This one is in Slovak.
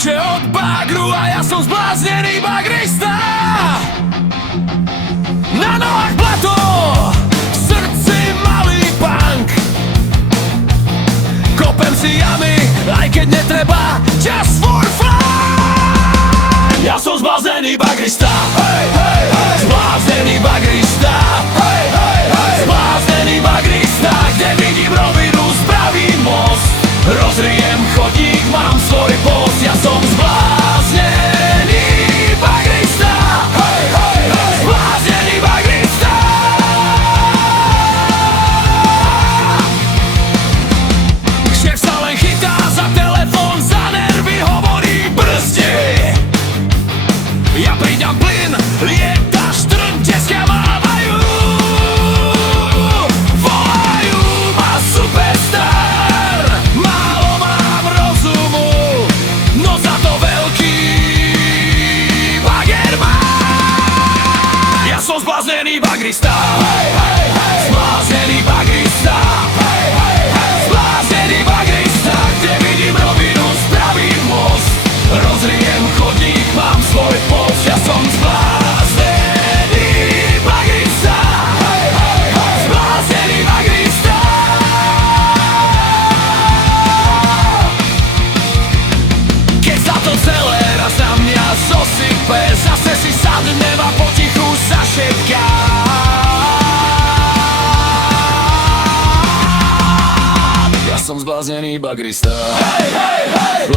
kľúče od bagru a ja som zbláznený bagrista. Na nohách blato, v srdci malý punk. Kopem si jamy, aj keď netreba, just for fun. Ja som zbláznený bagrista, hej, hej, hej. Zbláznený bagrista, hej, hej, hej. Zbláznený bagrista, kde vidím rovinu, spravím most. Rozrijem chodník, mám svoj post. Ja som zbláznený bagrista, hej, hej, hej. Zbláznený bagrista. Šéf sa len chytá za telefón, za nervy hovorí brzdi. Ja pridám plyn, lieta štrn, deskia mávajú. Volajú ma superstar, málo mám rozumu, no za to veľký bager mám. Ja som zbláznený bagrista, hej, hej, hej. Zbláznený bagrista, hej, hej, hej. Zbláznený bagrista, kde vidím rovinu, spravím most. Rozrijem chodník, mám svoj post. Ja som zbláznený bagrista, hej, hej, hej. Zbláznený bagrista. Keď sa to celé raz na mňa zosype, zase si sadnem a potichu zašepkám. Ja som zbláznený bagrista, hej, hej, hej.